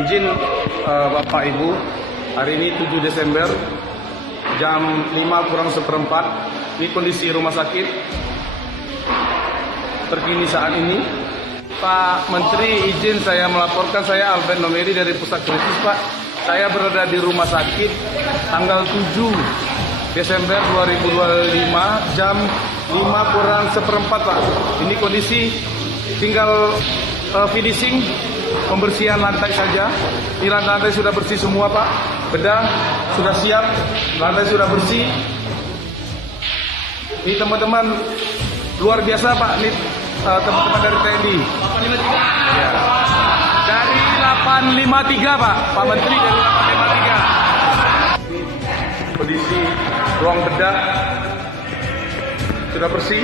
Izin Bapak Ibu, hari ini 7 Desember jam 5 kurang seperempat. Ini kondisi rumah sakit terkini saat ini. Pak Menteri, izin saya melaporkan, saya Albert Nomeri dari Pusat Kritis, Pak. Saya berada di rumah sakit tanggal 7 Desember 2025 jam 5 kurang seperempat, Pak. Ini kondisi tinggal finishing pembersihan lantai saja. Ini lantai sudah bersih semua, Pak. Bedah sudah siap, lantai sudah bersih. Ini teman-teman luar biasa, Pak. Ini teman-teman dari TNI. 853. Ya. Dari 853, Pak. Pak Menteri dari 853. Kondisi ruang bedah sudah bersih.